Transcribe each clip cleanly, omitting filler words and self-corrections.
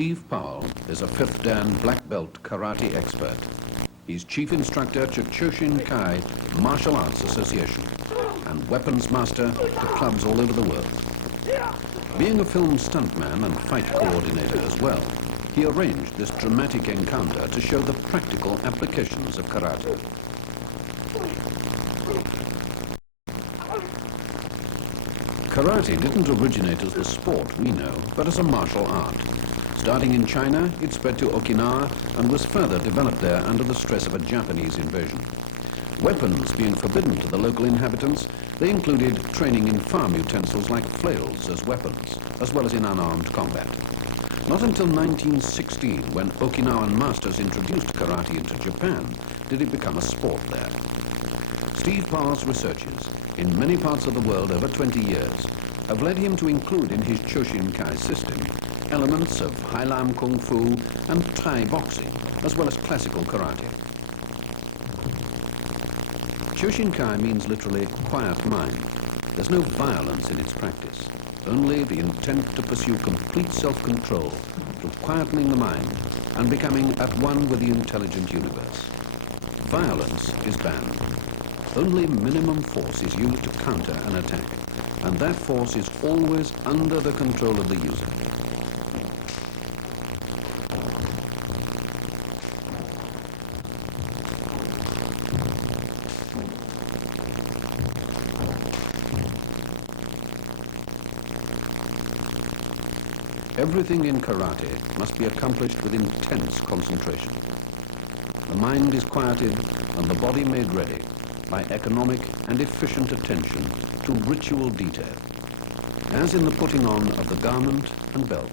Steve Powell is a 5th Dan black belt karate expert. He's chief instructor to Choshin Kai Martial Arts Association and weapons master to clubs all over the world. Being a film stuntman and fight coordinator as well, he arranged this dramatic encounter to show the practical applications of karate. Karate didn't originate as the sport we know, but as a martial art. Starting in China, it spread to Okinawa and was further developed there under the stress of a Japanese invasion. Weapons being forbidden to the local inhabitants, they included training in farm utensils like flails as weapons, as well as in unarmed combat. Not until 1916, when Okinawan masters introduced karate into Japan, did it become a sport there. Steve Powell's researches in many parts of the world over 20 years have led him to include in his Choshin Kai system elements of Hailam Kung Fu and Thai boxing, as well as classical karate. Choshin Kai means literally quiet mind. There's no violence in its practice, only the intent to pursue complete self-control, to quietening the mind and becoming at one with the intelligent universe. Violence is banned. Only minimum force is used to counter an attack, and that force is always under the control of the user. Everything in karate must be accomplished with intense concentration. The mind is quieted and the body made ready by economic and efficient attention to ritual detail, as in the putting on of the garment and belt.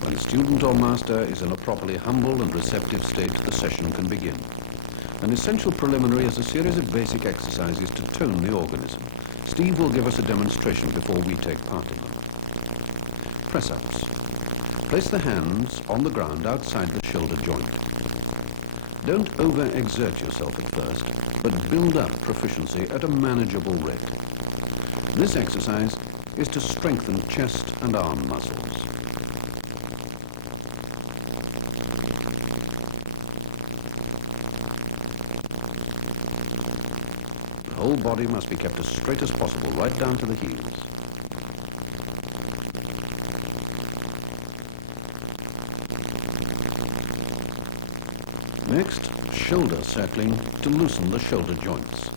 When a student or master is in a properly humble and receptive state, the session can begin. An essential preliminary is a series of basic exercises to tone the organism. Steve will give us a demonstration before we take part in them. Press-ups. Place the hands on the ground outside the shoulder joint. Don't over-exert yourself at first, but build up proficiency at a manageable rate. This exercise is to strengthen chest and arm muscles. The whole body must be kept as straight as possible, right down to the heels. Next, shoulder circling to loosen the shoulder joints.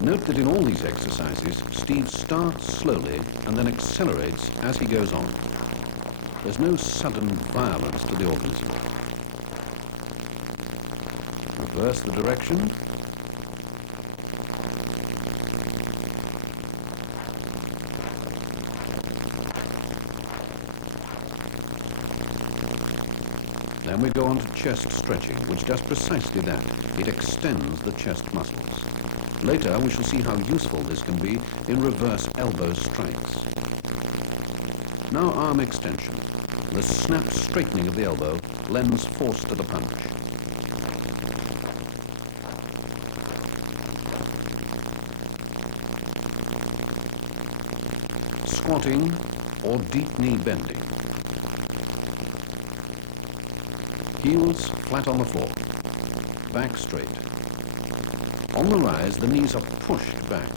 Note that in all these exercises, Steve starts slowly and then accelerates as he goes on. There's no sudden violence to the organism. Reverse the direction. Then we go on to chest stretching, which does precisely that. It extends the chest muscles. Later, we shall see how useful this can be in reverse elbow strikes. Now arm extension. The snap straightening of the elbow lends force to the punch. Squatting or deep knee bending. Heels flat on the floor, back straight. On the rise, the knees are pushed back.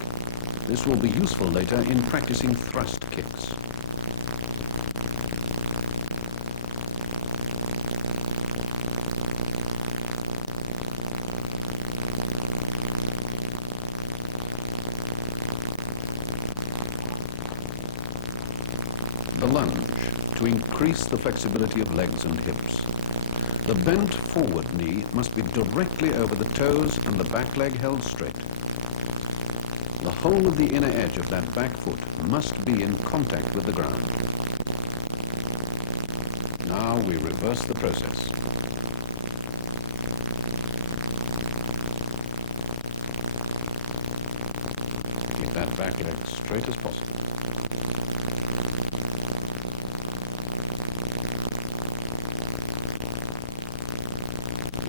This will be useful later in practicing thrust kicks. The lunge, to increase the flexibility of legs and hips. The bent forward knee must be directly over the toes and the back leg held straight. The whole of the inner edge of that back foot must be in contact with the ground. Now we reverse the process. Keep that back leg straight as possible.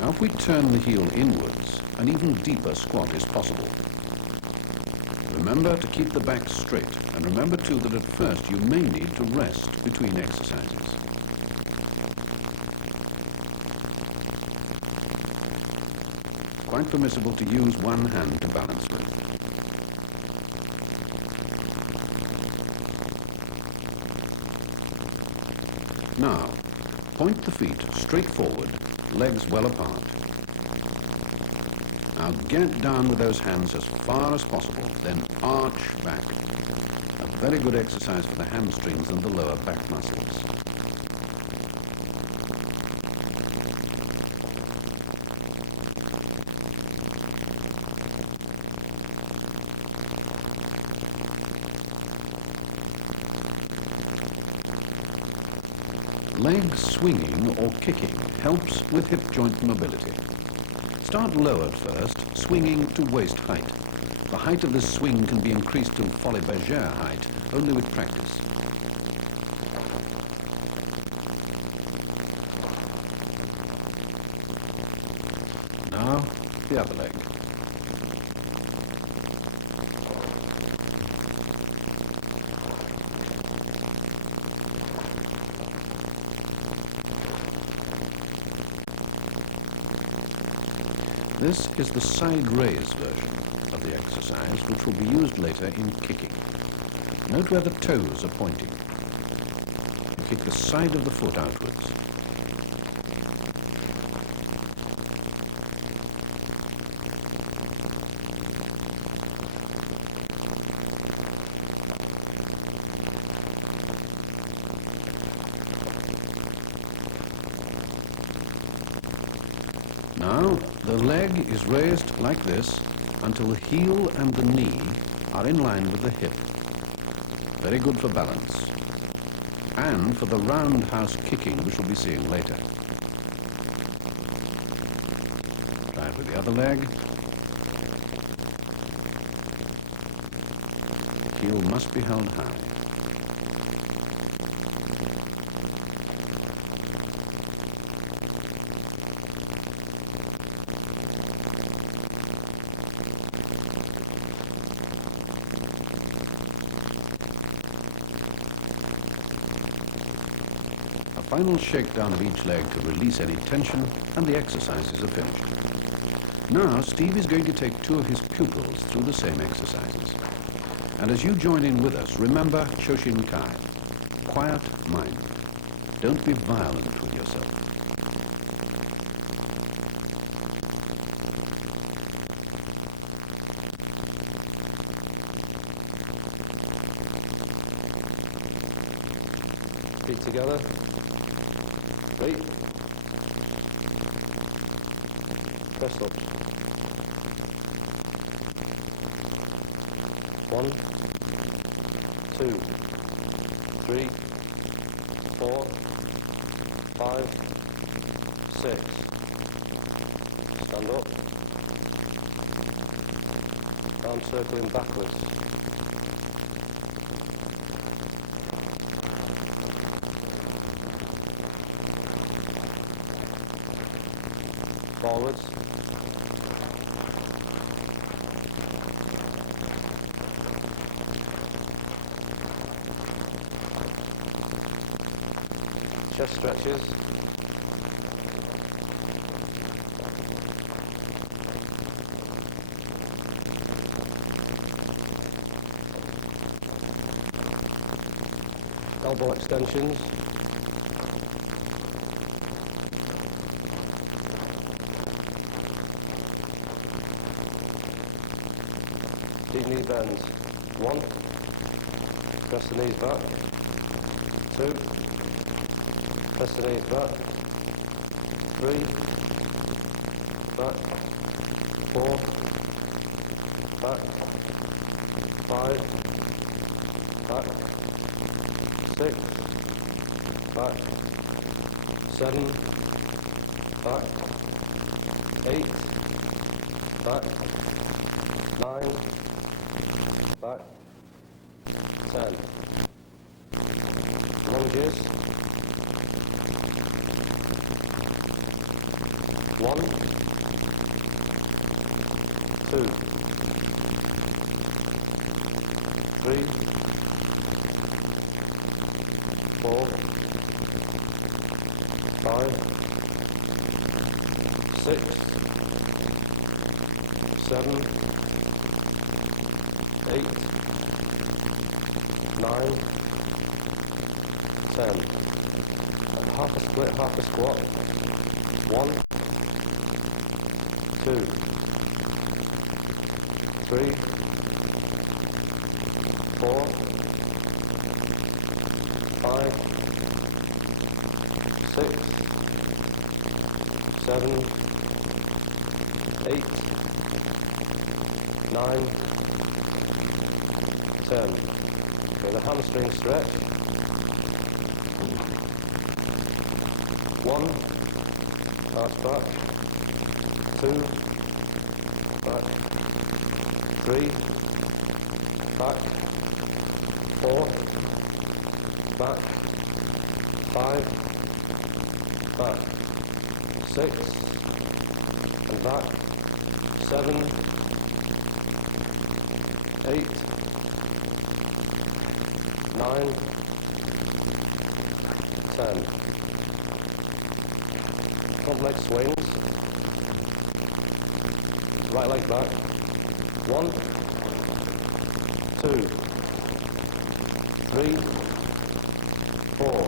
Now if we turn the heel inwards, an even deeper squat is possible. Remember to keep the back straight, and remember too that at first you may need to rest between exercises. Quite permissible to use one hand to balance with. Now, point the feet straight forward, legs well apart. Now get down with those hands as far as possible, then arch back. A very good exercise for the hamstrings and the lower back muscles. Leg swinging or kicking helps with hip joint mobility. Start low at first, swinging to waist height. The height of this swing can be increased to folie bergère height only with practice. Now, the other leg. This is the side raise version of the exercise, which will be used later in kicking. Note where the toes are pointing. You kick the side of the foot outwards. Now, the leg is raised like this until the heel and the knee are in line with the hip. Very good for balance. And for the roundhouse kicking, which we'll be seeing later. Try it with the other leg. Heel must be held high. Final shakedown of each leg to release any tension, and the exercises are finished. Now, Steve is going to take two of his pupils through the same exercises. And as you join in with us, remember Shoshin Kai. Quiet mind. Don't be violent with yourself. Feet together. Wait. Press up. 1, 2, 3, 4, 5, 6. Stand up. Arm circling backwards. Forwards. Chest stretches. elbow extensions. Deep knee bends. 1. Press the knees back. 2. Press the knees back. 3. Back. 4. Back. 5. Back. 6. Back. 7. Back. 8. Back. 9. Back. 10. Lunges. 1. 2. 3. 4. 5. 6. 7. 8. 9. 10. Half a split, half a squat. 1. 2. 3. 4. 5. 6. 7. 8. 9. 10. Okay, the hamstring stretch. 1. Arch back. 2. Back. 3. Back. 4. Back. 5. Back. 6. And back. 7. 8. 9. 10. Front leg swings. Right leg back. 1. 2. 3. 4.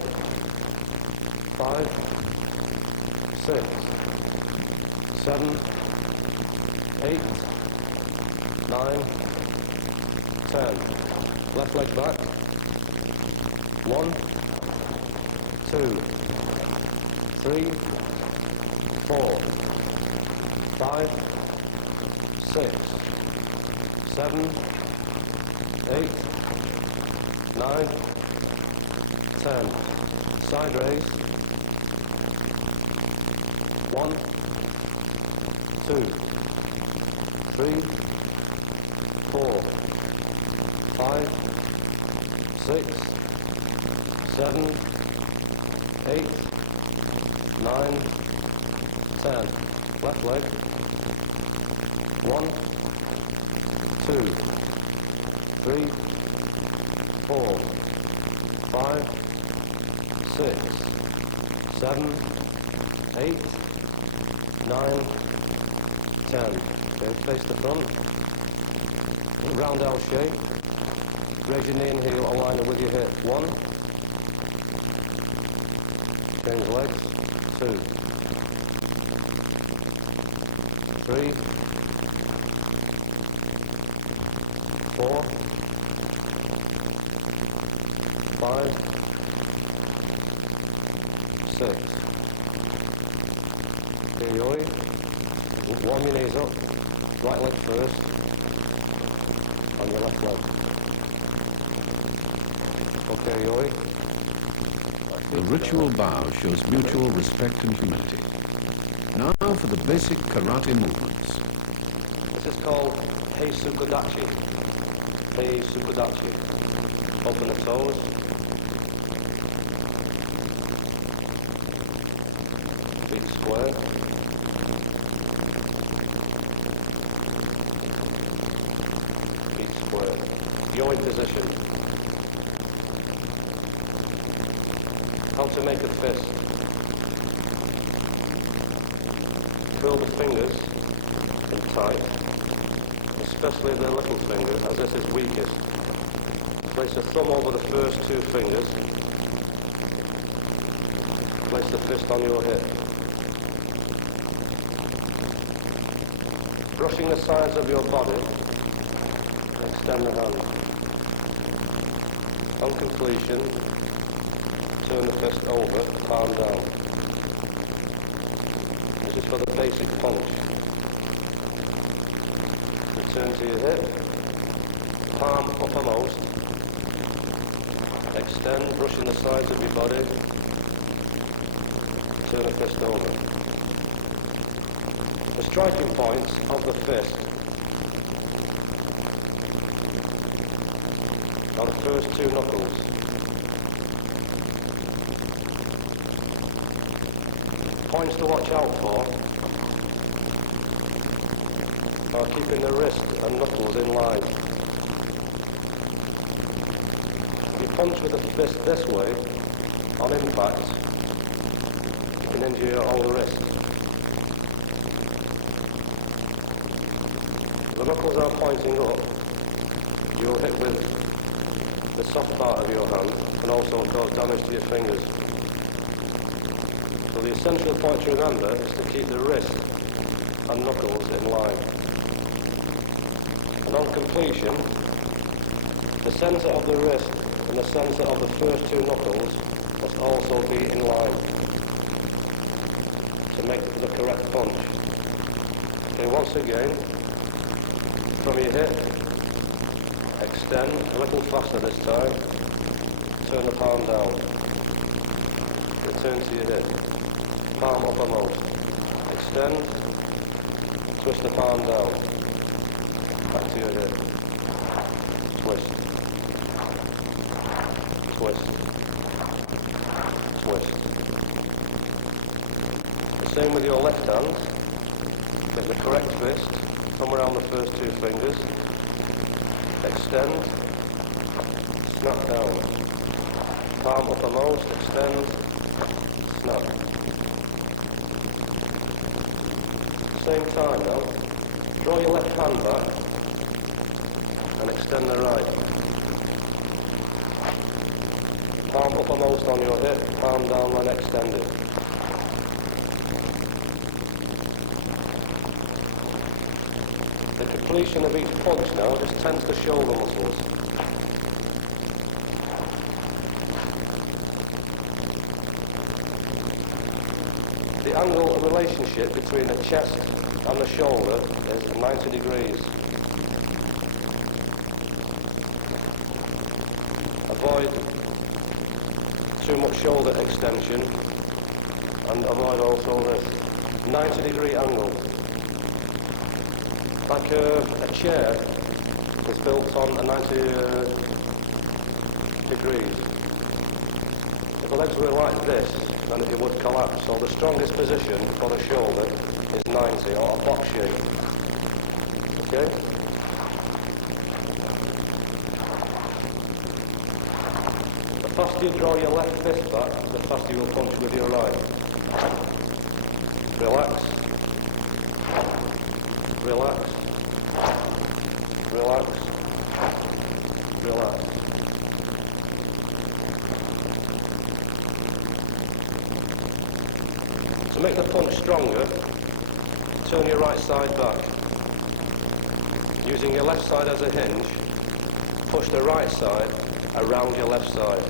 5. 6. 7. 8. 9. 10. Left leg back. 1. 2. 3. 4. 5. 6. 7. 8. 9. 10. Side raise. 1. 2. 3. 4. 5. 6. 7. 8. 9. 10. Left leg. 1. 2. 3. 4. 5. 6. 7. 8. 9. 10. Okay, face the front. Round L shape. Raise your knee and heel, align it with your hip. 1. Change legs. 2. 3. 4. 5. 6. Okay, Yoi. Warm your knees up. Right leg first. On your left leg. Okay, Yoi. The ritual bow shows mutual respect and humility. Now for the basic karate movements. This is called Hei Sukudachi. Hei Sukudachi. Open the toes. Feet square. Feet square. Yoi position. How to make a fist. Curl the fingers and tight, especially the little finger, as this is weakest. Place a thumb over the first 2 fingers Place the fist on your hip. Brushing the sides of your body, extend the hand. On completion, turn the fist over, palm down. This is for the basic punch. Return to your hip, palm uppermost, extend, brushing the sides of your body, turn the fist over. The striking points of the fist are the first two knuckles. Points to watch out for are keeping the wrist and knuckles in line. If you punch with the fist this way, on impact, you can injure your whole wrist. The knuckles are pointing up. You'll hit with the soft part of your hand and also cause damage to your fingers. So the essential point to remember is to keep the wrist and knuckles in line. And on completion, the centre of the wrist and the centre of the first two knuckles must also be in line to make the correct punch. Okay, once again, from your hip, extend, a little faster this time, turn the palm down, return to your hip, palm uppermost, extend, twist the palm down, back to your hip, twist, twist, twist. The same with your left hand, get the correct fist, come around the first two fingers, extend, snap down, palm uppermost, extend, snap. Same time now, draw your left hand back and extend the right. Palm uppermost on your hip, palm down and extended. The completion of each punch now just tense the shoulder muscles. The angle relationship between the chest and the shoulder is 90 degrees. Avoid too much shoulder extension and avoid also this 90-degree angle. Like a chair is built on a 90 degrees. If the legs were like this, then it would collapse. So the strongest position for the shoulder is 90, or a box shape. Okay? The faster you draw your left fist back, the faster you will punch with your right. Relax. Relax. Relax. Relax. To make the punch stronger, turn your right side back. Using your left side as a hinge, push the right side around your left side.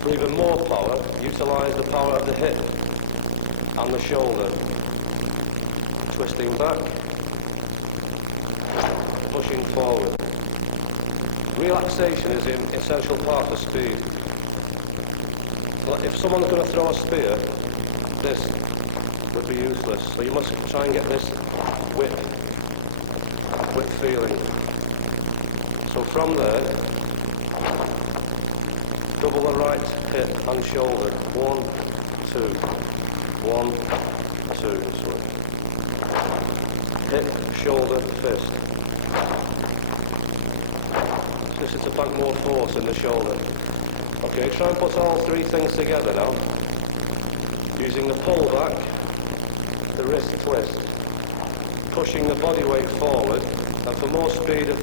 For even more power, utilise the power of the hip and the shoulder. Twisting back, pushing forward. Relaxation is an essential part of speed. So if someone's going to throw a spear, this would be useless. So you must try and get this whip feeling. So from there, double the right hip and shoulder. 1, 2. 1, 2. Switch. Hip, shoulder, fist. This is to pack more force in the shoulder. Okay, try and put all three things together now. Using the pull back, the wrist twist. pushing the body weight forward, and for more speed of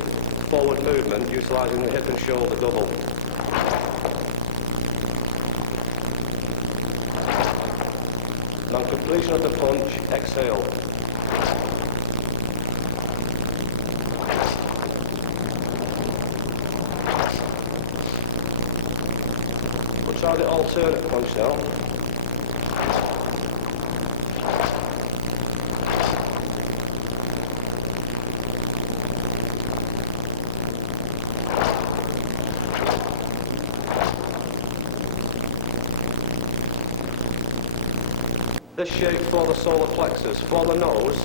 forward movement, utilising the hip and shoulder double. And on completion of the punch, exhale. We'll try the alternate punch now. This shape for the solar plexus, for the nose,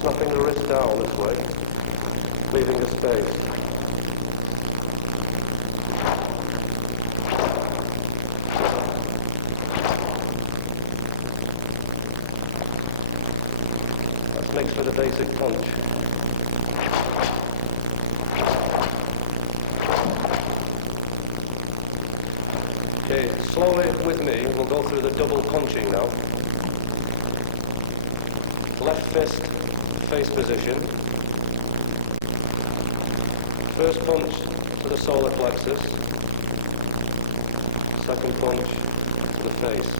snapping the wrist down this way, leaving a space. That's mixed with a basic punch. Okay, slowly with me, we'll go through the double punching now. Left fist, face position. First punch to the solar plexus. Second punch to the face.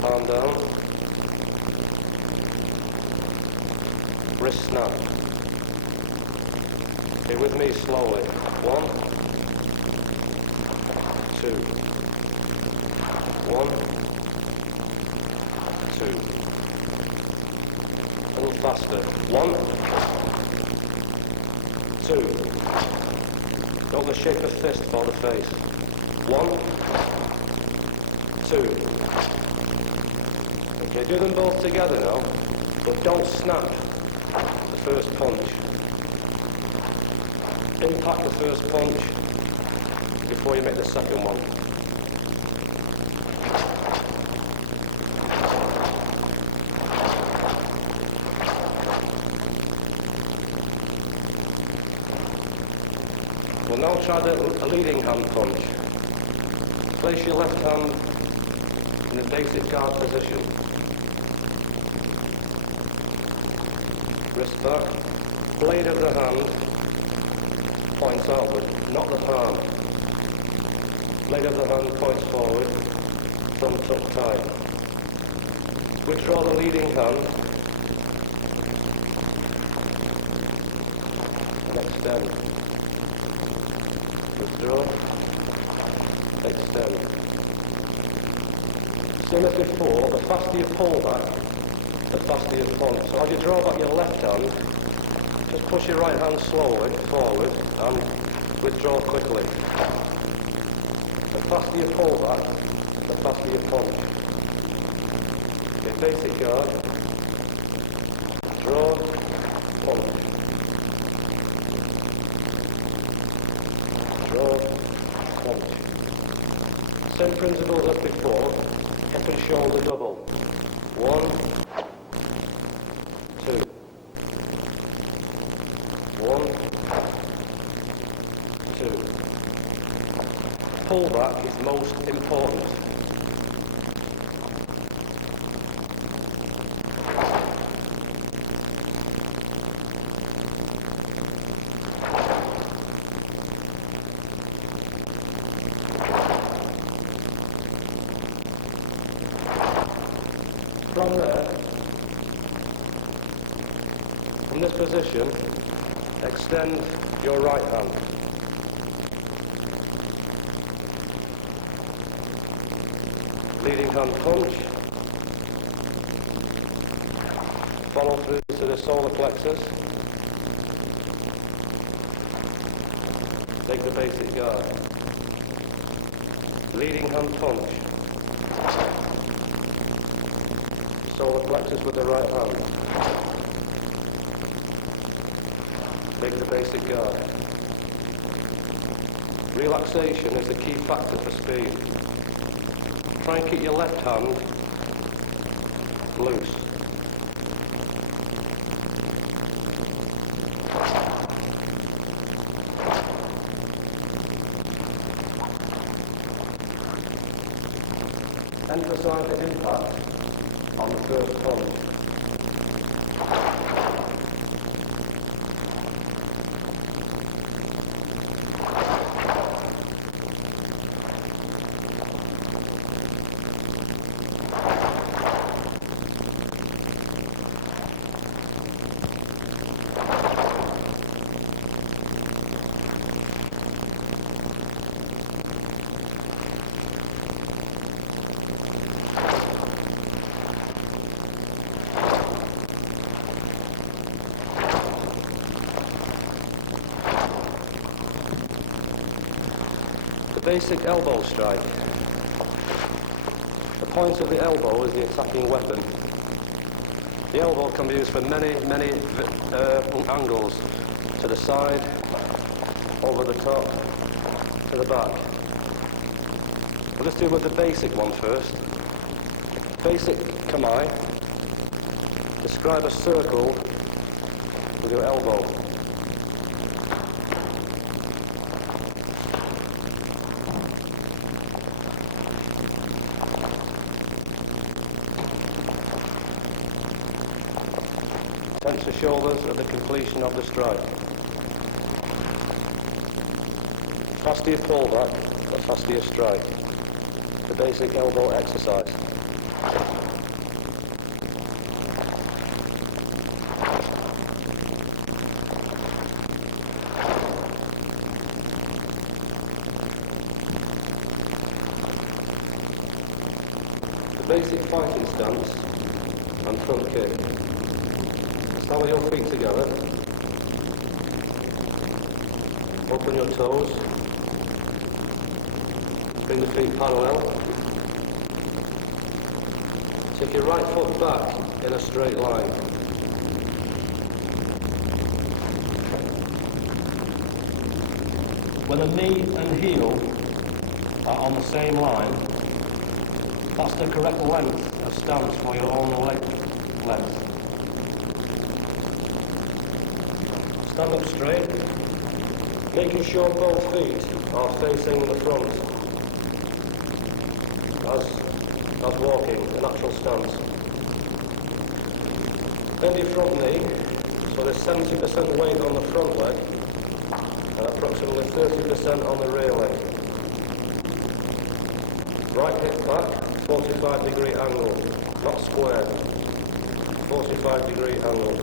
Palm down. Wrist snap. Okay, with me slowly. 1, 2. 1, 2. A little faster. 1, 2. Don't the shape of fist for the face. 1, 2. Okay, do them both together now, but don't snap the first punch. Impact the first punch before you make the second one. We'll now try the leading hand punch. Place your left hand in the basic guard position. Wrist back. Blade of the hand points outward, not the palm. Blade of the hand points forward, thumb tucked tight. Withdraw the leading hand and extend. Withdraw, extend. Same as before, the faster you pull back, the faster you punch. So as you draw back your left hand, just push your right hand slowly forward and withdraw quickly. The faster you pull back, the faster you punch. Okay, basic guard. Draw, punch. Draw, punch. Same principles as before, hip and shoulder double. 1, 2. 1, 2. Pullback is most important. From there, from this position, extend your right hand. Leading hand punch. Follow through to the solar plexus. Take the basic guard. Leading hand punch. Solar plexus with the right hand. Take the basic guard. Relaxation is the key factor for speed. Try and keep your left hand loose. Emphasise the impact on the first punch. Basic elbow strike. The point of the elbow is the attacking weapon. The elbow can be used for many angles. To the side, over the top, to the back. We'll just do with the basic one first. Basic Khmer. Describe a circle with your elbow. Tense the shoulders at the completion of the strike. Faster you pull back, the faster you strike. The basic elbow exercise. The basic fighting stance and front kick. Stand with your feet together. Open your toes. Bring the feet parallel. Take your right foot back in a straight line. When the knee and heel are on the same line, that's the correct length of stance for your own leg length. Stand up straight, making sure both feet are facing the front, as walking, a natural stance. Bend your front knee, so there's 70% weight on the front leg, and approximately 30% on the rear leg. Right hip back, 45-degree angle, not square, 45-degree angle.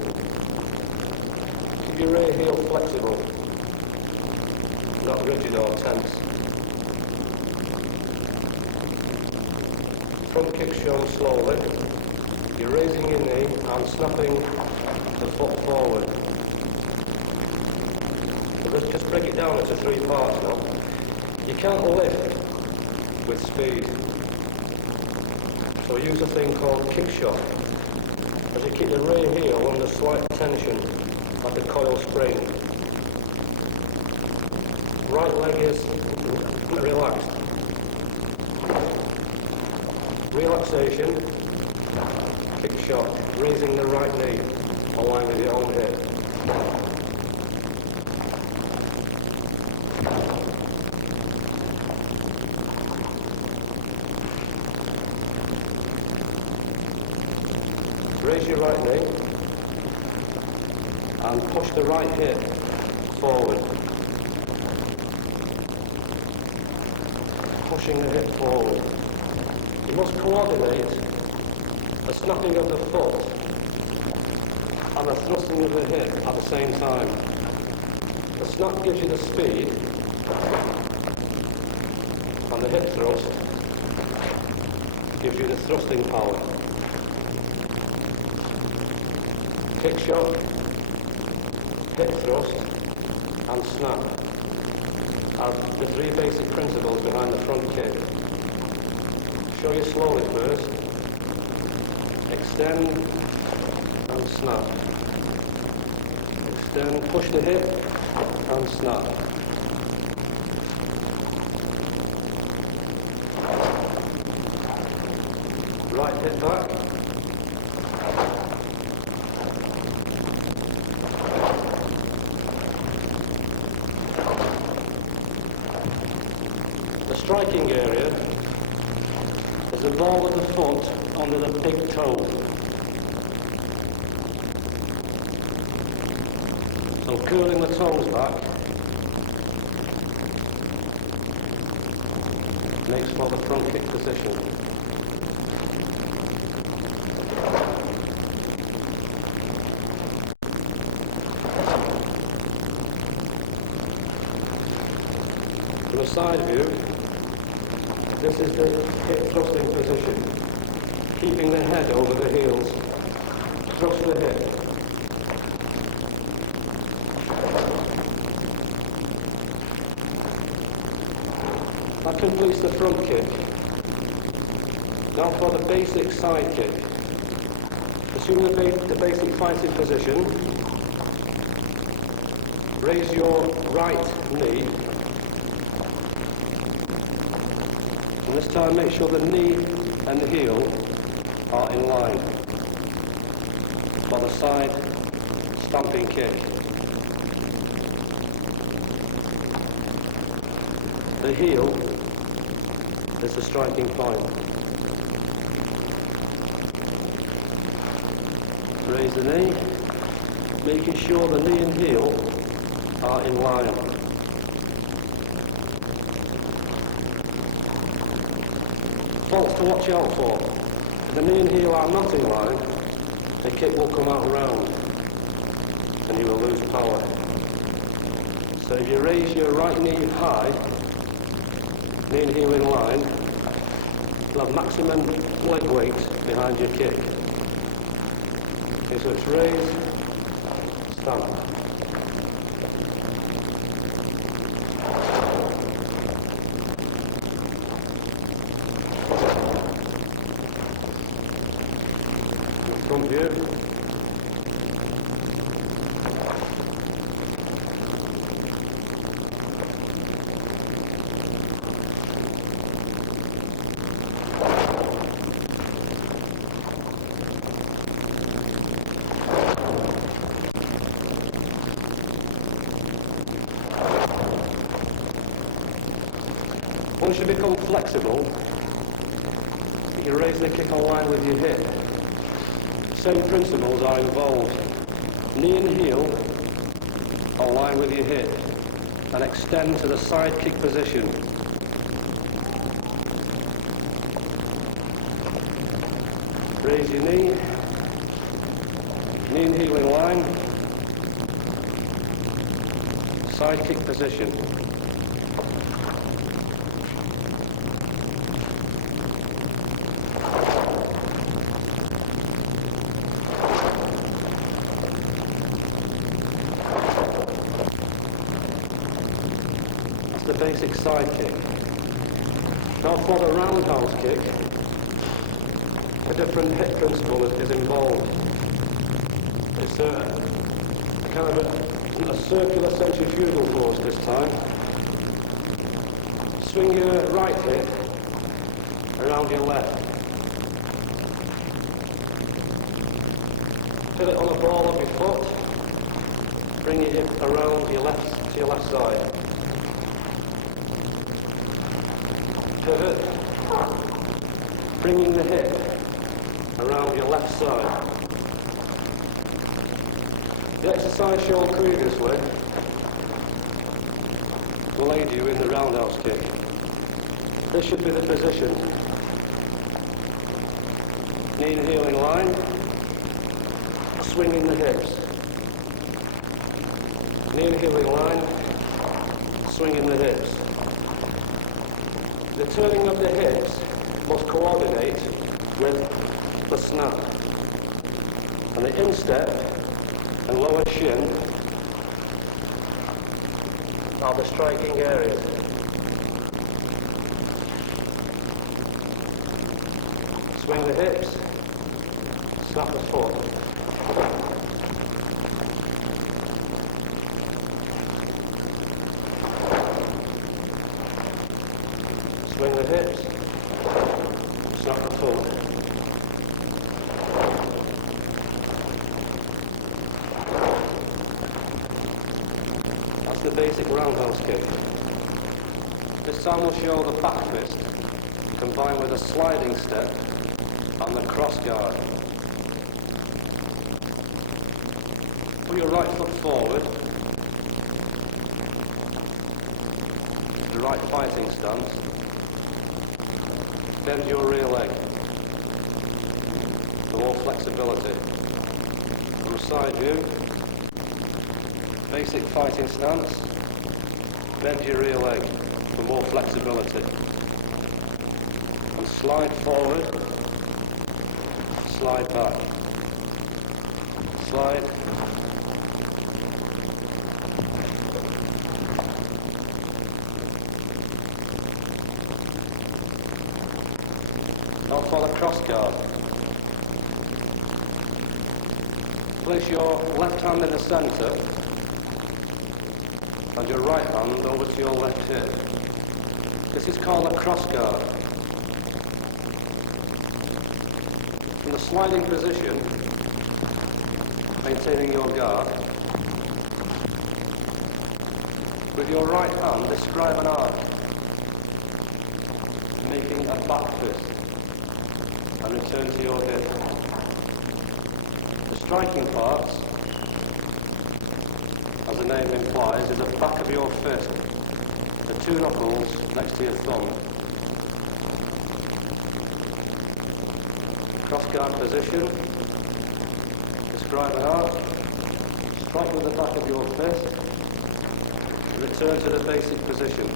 Keep your rear heel flexible, not rigid or tense. Front kick shown slowly. You're raising your knee and snapping the foot forward. So let's just break it down into 3 parts now. You can't lift with speed. So use a thing called kick shot. As you keep the rear heel under slight tension, like a coil spring. Right leg is relaxed. Relaxation, kick shot, raising the right knee, aligned with your own hip. Raise your right knee and push the right hip forward. Pushing the hip forward. You must coordinate the snapping of the foot and the thrusting of the hip at the same time. The snap gives you the speed and the hip thrust gives you the thrusting power. Kick shot, hip thrust and snap are the 3 basic principles behind the front kick. Show you slowly first. Extend and snap. Extend, push the hip and snap. Right hip back. The striking area is the ball of the foot under the big toe. So curling the toes back makes for the front kick position. From a side view, this is the hip thrusting position, keeping the head over the heels. Thrust the hip. That completes the front kick. Now for the basic side kick. Assume the basic fighting position. Raise your right knee. And this time make sure the knee and the heel are in line for the side stamping kick. The heel is the striking point. Raise the knee, making sure the knee and heel are in line. Faults to watch out for. If the knee and heel are not in line, the kick will come out round and you will lose power. So if you raise your right knee high, knee and heel in line, you'll have maximum leg weight behind your kick. Okay, so it's raise, stamp. Front view. Once you become flexible, you can raise the kick on line with your hip. Same principles are involved. Knee and heel on line with your hip and extend to the side kick position. Raise your knee, knee and heel in line, side kick position. The basic side kick. Now for the roundhouse kick, a different hip principle is involved. It's a kind of a circular centrifugal force this time. Swing your right hip around your left. Put it on the ball of your foot. Bring your hip around your left to your left side. Pivot, bringing the hip around your left side. The exercise shown previously will aid you in the roundhouse kick. This should be the position. Knee and heel in line, swinging the hips. Knee and heel in line, swinging the hips. The turning of the hips must coordinate with the snap. And the instep and lower shin are the striking areas. Swing the hips, snap the foot. Swing the hips, snap the foot. the basic roundhouse kick. This time we'll show the back fist combined with a sliding step and the cross guard. Put your right foot forward, the right fighting stance, bend your rear leg for more flexibility. From side view, basic fighting stance, bend your rear leg for more flexibility. And slide forward, slide back, slide, now for the cross guard. Place your left hand in the centre and your right hand over to your left hip. This is called a cross guard. In the sliding position, maintaining your guard, with your right hand describe an arc, making a back fist and return to your hip. The striking part, as the name implies, is the back of your fist, the two knuckles next to your thumb. Cross guard position, describe an arc, strike with the back of your fist, return to the basic position.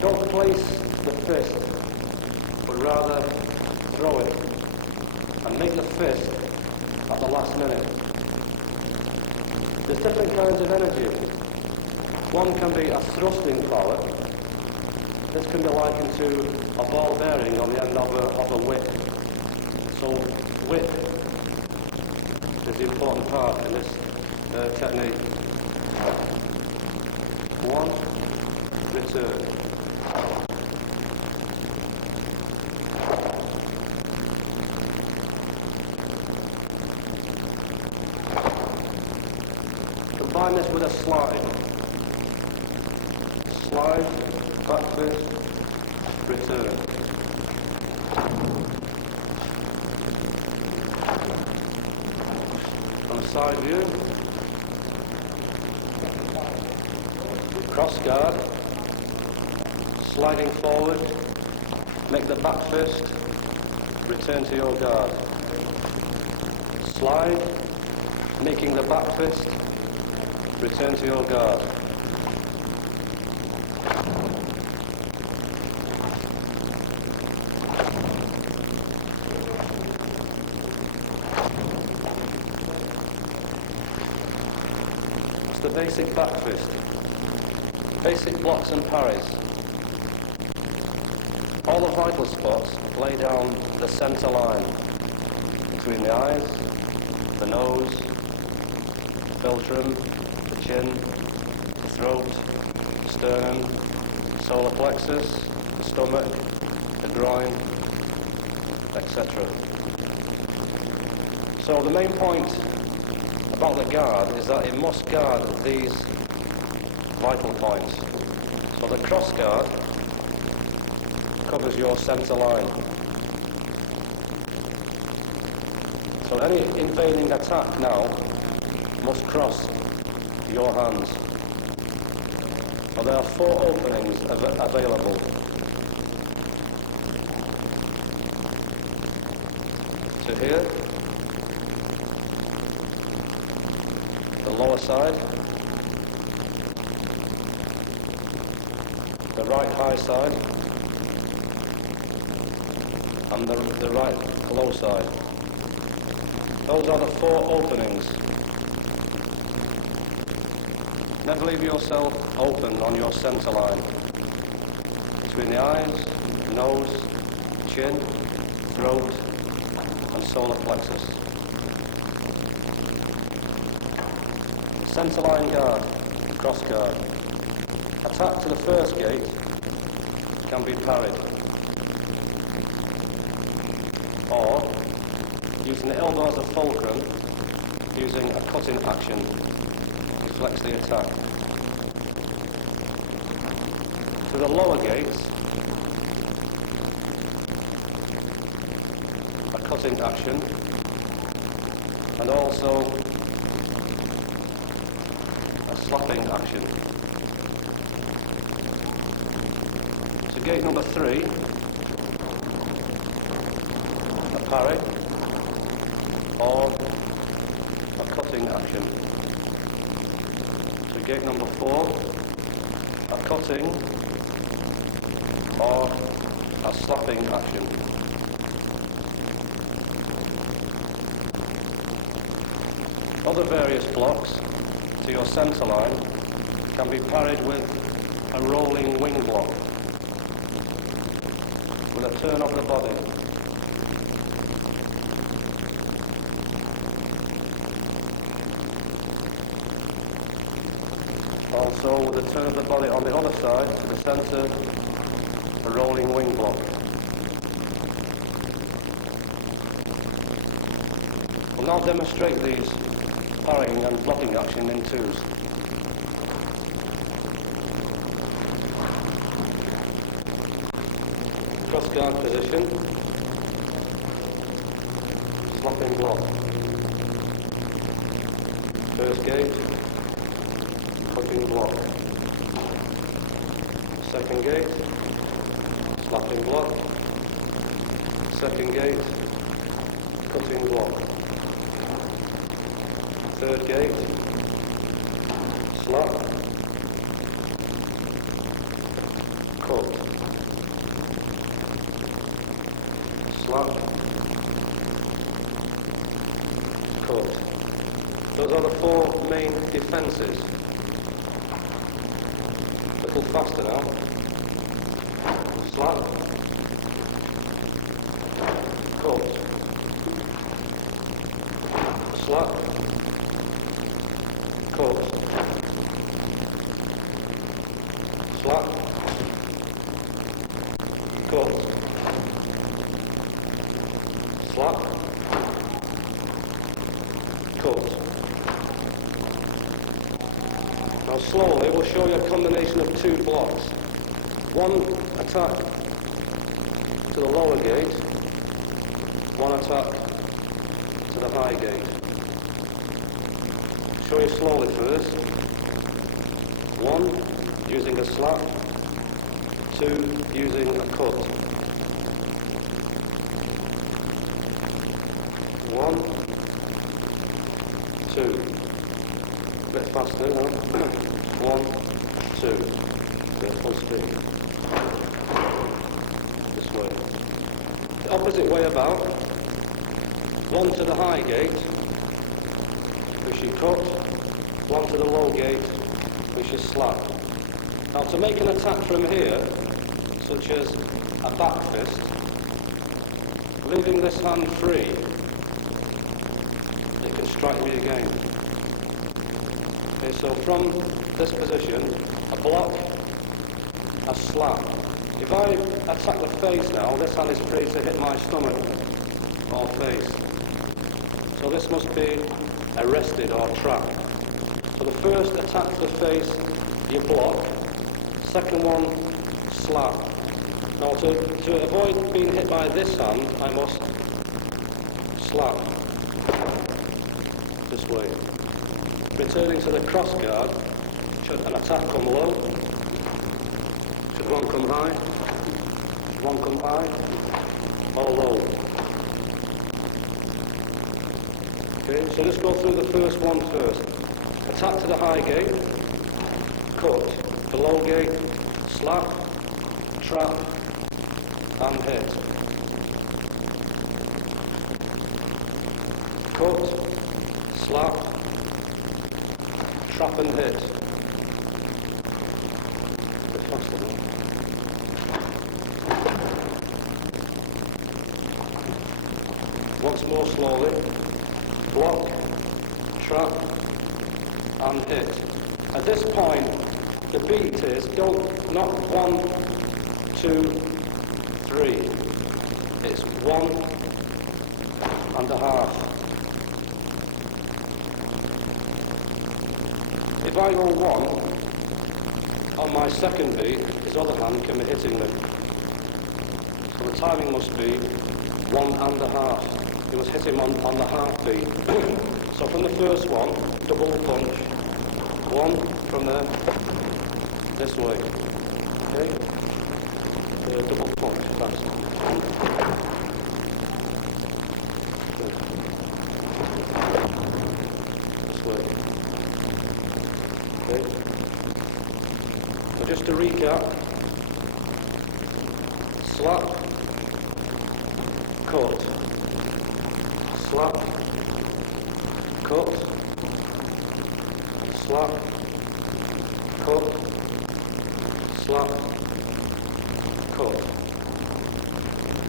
Don't place the fist, but rather throw it, and make the fist at the last minute. There's different kinds of energy. One can be a thrusting power. This can be likened to a ball bearing on the end of a whip. So whip is the important part in this technique. One, return. Combine this with a slide. Slide, back fist, return. From side view, cross guard, sliding forward, make the back fist, return to your guard. Slide, making the back fist, return to your guard. It's the basic back fist. Basic blocks and parries. All the vital spots lay down the centre line between the eyes, the nose, philtrum, the chin, the throat, sternum, solar plexus, the stomach, the groin, etc. So the main point about the guard is that it must guard these vital points. So the cross guard covers your centre line. So any invading attack now must cross your hands. So there are 4 openings available. To here, the lower side, the right high side, and the right low side. Those are the 4 openings. Never leave yourself open on your centre line. Between the eyes, nose, chin, throat, and solar plexus. Centre line guard, cross guard. Attack to the first gate can be parried. Or, using the elbow as a fulcrum, using a cutting action, deflects the attack. To the lower gates, a cutting action, and also a slapping action. To gate number 3, a parry or a cutting action. To gate number 4, a cutting or a slapping action. Other various blocks to your centre line can be parried with a rolling wing block, with a turn of the body. Also, with a turn of the body on the other side to the centre, a rolling wing block. We'll now demonstrate these parrying and blocking action in twos. Cross guard position, slapping block. First gate, cutting block. Second gate, slapping block. Second gate, cutting block. Third gate, slap, cut, slap, cut. Those are the 4 main defences. A little faster now. Slap, cut, slap, cut, slap, cut, slap, cut. Now slowly we'll show you a combination of 2 blocks. One attack to the lower gate, one attack to the high gate. Show you slowly first. 1 using a slap, 2 using a cut. 1, 2. A bit faster now. 1, 2. Yeah, full speed. This way. The opposite way about. 1 to the high gate, which you cut. 1 to the low gate, which is slap. Now to make an attack from here, such as a back fist, leaving this hand free, you can strike me again. Okay, so from this position, a block, a slap. If I attack the face now, this hand is free to hit my stomach or face. So this must be arrested or trapped. So the first attack to the face, you block. Second one, slap. Now to avoid being hit by this hand, I must slap. This way. Returning to the cross guard, should an attack come low? Should one come high? Should one come high? Or low? Okay, so let's go through the first one first. Attack to the high gate, cut. The low gate, slap, trap, and hit. Cut, slap, trap and hit. A bit faster now. Once more slowly. Block, trap, and hit. At this point, the beat is not 1, 2, 3. It's 1.5. If I go one, on my second beat, his other hand can be hitting me. So the timing must be 1.5. You must hit him on the half beat. So from the first one, double punch. One from there, this way. Okay? Double punch, that's this way. Okay? So just to recap, slap, cut, slap, cut, slap, cut, slap, cut.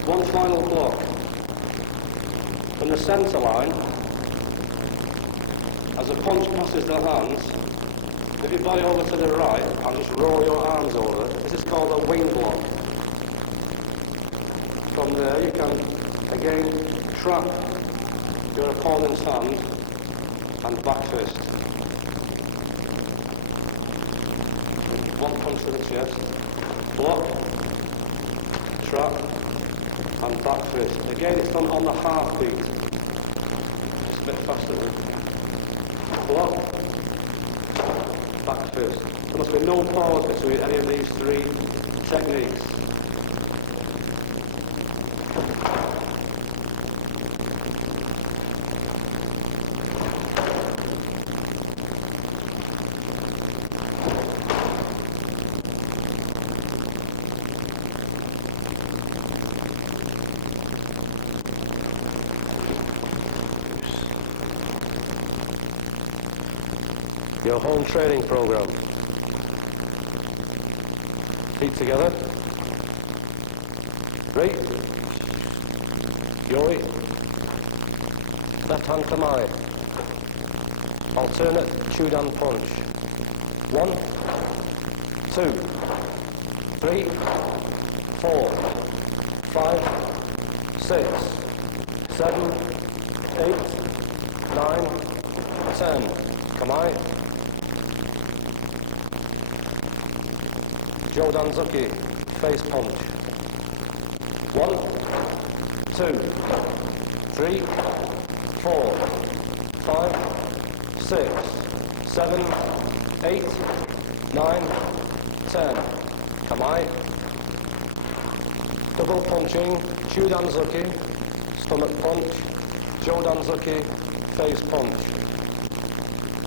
One final block. From the centre line, as the punch passes the hands, if you body over to the right and just roll your arms over, this is called a wing block. From there you can again trap your opponent's hand and back fist. One punch to the chest, block, trap and back fist. Again it's done on the half beat. Just a bit faster. Block, back fist. There must be no pause between any of these three techniques. Your home training program. Feet together. Right. Yoi. Left hand Kamae. Alternate Chudan punch. 1, 2, 3, 4, 5, 6, 7, 8, 9, 10. Kamae. Jodanzuki, face punch. 1, 2, 3, 4, 5, 6, 7, 8, 9, 10. Kamae. Double punching, Chudanzuki, stomach punch, Jodanzuki, face punch.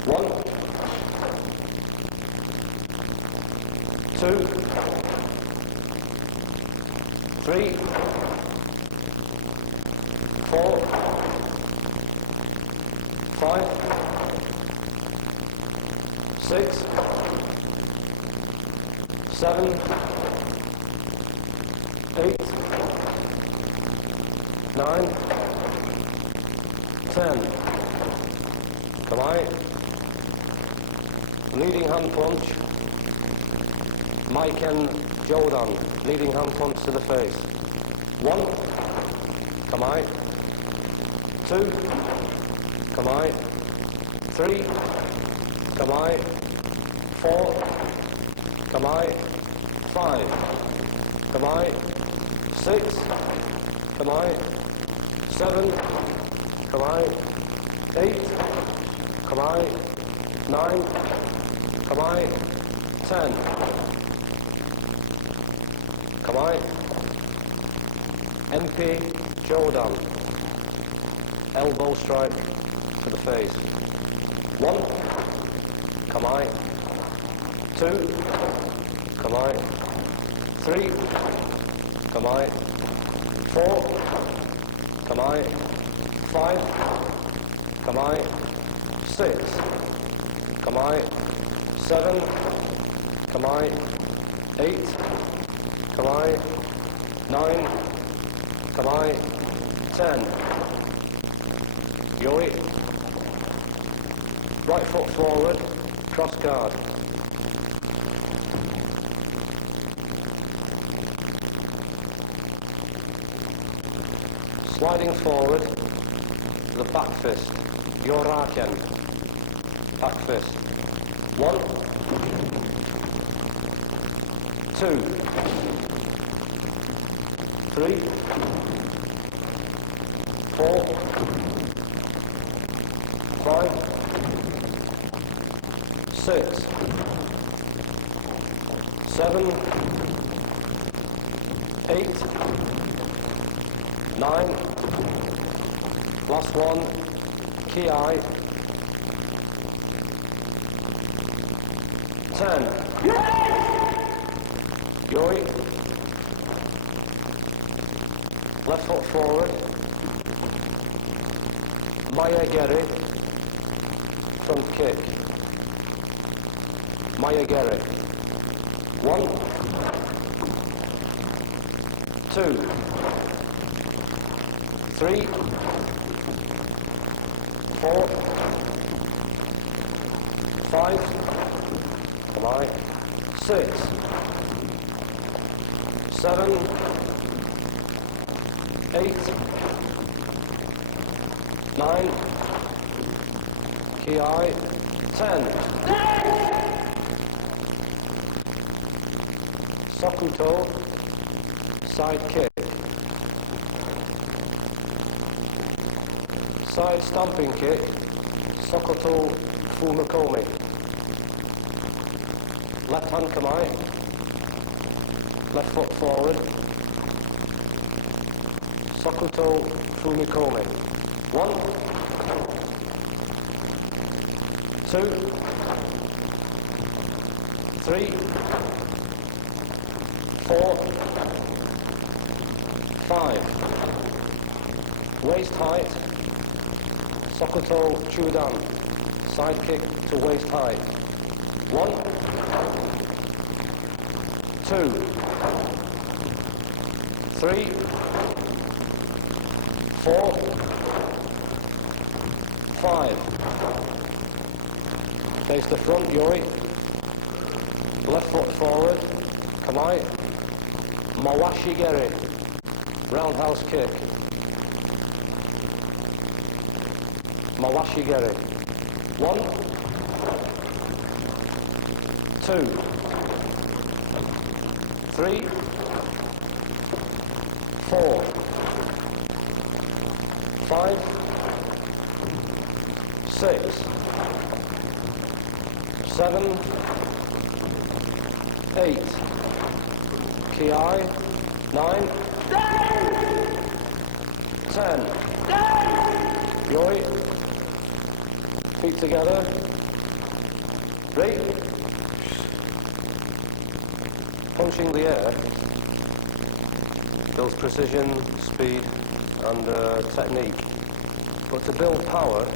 1, 2, 3, 4, 5, 6, 7, 8, 9, 10. Kamae. Leading hand punch. Maiken Jodan, leading hand punch to the face. 1, Kamae. 2, Kamae. 3, Kamae. 4, Kamae. 5, Kamae. 6, Kamae. 7, Kamae. 8, Kamae. 9, Kamae. 10. Kamae. MP Jodan. Elbow strike to the face. 1, Kamae. 2, Kamae. 3, Kamae. 4, Kamae. 5, Kamae. 6, Kamae. 7, Kamae. 8, Kamae. 9, Kamae. 10. Yoi. Right foot forward, cross guard. Sliding forward to the back fist, Yoraken, back fist. 1, 2, 3, 4, 5, 6, 7, 8, 9, last one, key eye, 10. Yoi. Left foot forward. Maya Geri. Front kick. Maya Geri. 1, 2, 3, 4, 5, come on, 6, 7, 8, 9, key eye, 10. Sokuto, side kick. Side stamping kick, Sokoto Fumakomi. Left hand kamai, left foot forward, Sokoto Fumikomi. 1, 2, 3, 4, 5. Waist height, Sokoto Chudan, side kick to waist height. 1, 2, 3, 4, 5. Face the front, Yuri. Left foot forward, Kamai. Mawashi Geri, roundhouse kick. Mawashi Geri. 1, 2, 3, 4, 5, 6, 7, 8, ki, 9, 10. Yoi. Feet together. Right. Punching the air builds precision, speed and technique. But to build power,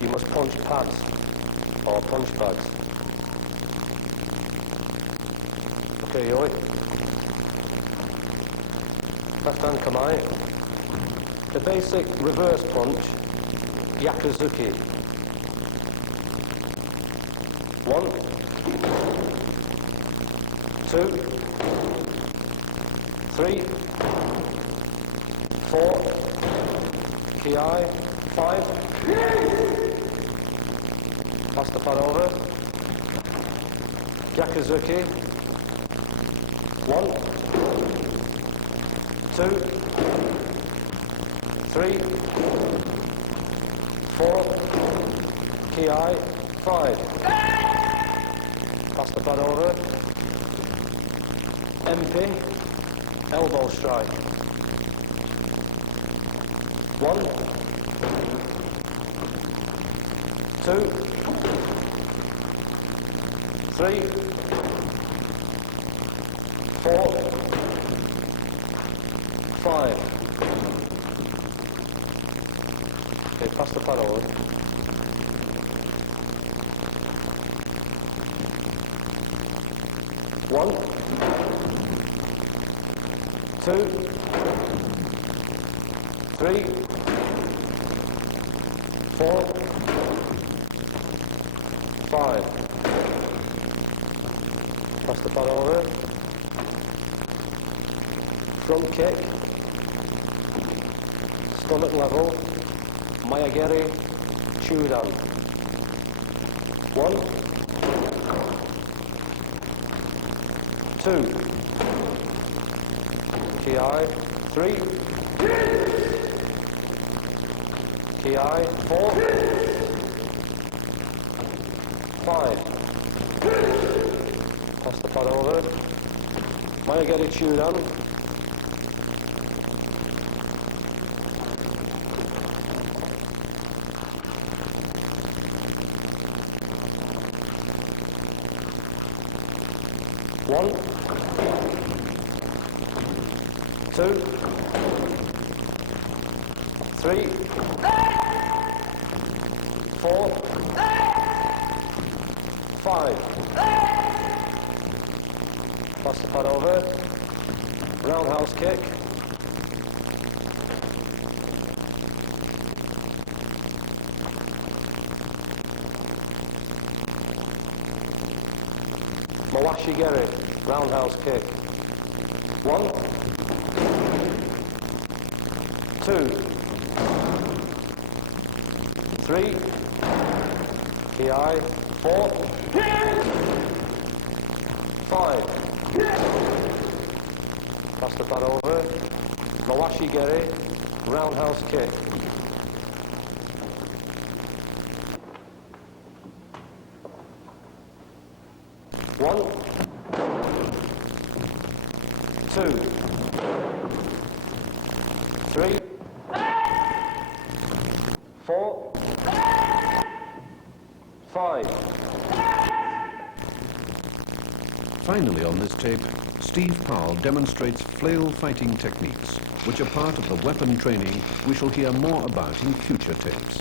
you must punch pads or punch pads. Okay, Yoi. Left hand kamai. The basic reverse punch, Yakuzuki. 1, 2, 3, 4, ki, 5. Pass the pad over. Yakuzuki. 1, 2, 3, 4, ki, 5. Pass the pad over. MP, elbow strike. 1, 2, 3, 4, 5. Okay, pass the pad over. One, 2, 3, 4, 5. Pass the pad over. Front kick. Stomach level. Mayageri Chudan. 1, 1, 2, TI, 3, TI, 4, 5. Pass the pad over. Might get it chewed on. One, 2, 3, 4, 5. Pass the pad over. Roundhouse kick. Mawashi Geri, roundhouse kick. 1, 2, 3, TI, 4, 5. Pass the pad over. Mawashi Geri, roundhouse kick. One, 2, 3, 4, 5. Finally on this tape, Steve Powell demonstrates flail fighting techniques, which are part of the weapon training we shall hear more about in future tapes.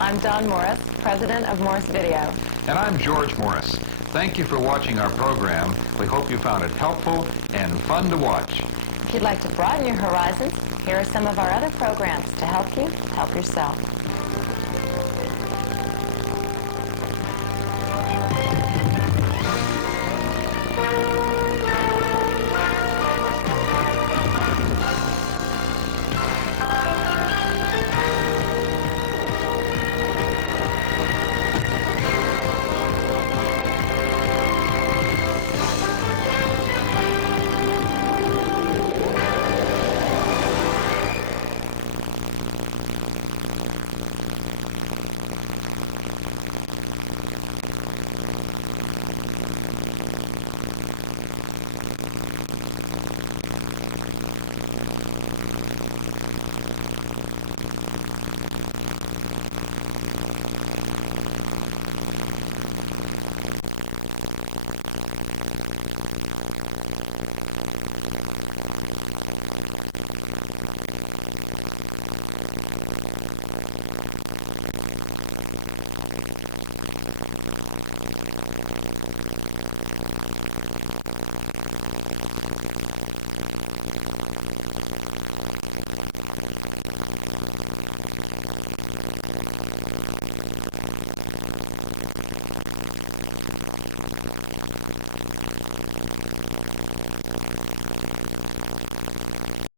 I'm Dawn Morris, president of Morris Video. And I'm George Morris. Thank you for watching our program. We hope you found it helpful and fun to watch. If you'd like to broaden your horizons, here are some of our other programs to help you help yourself.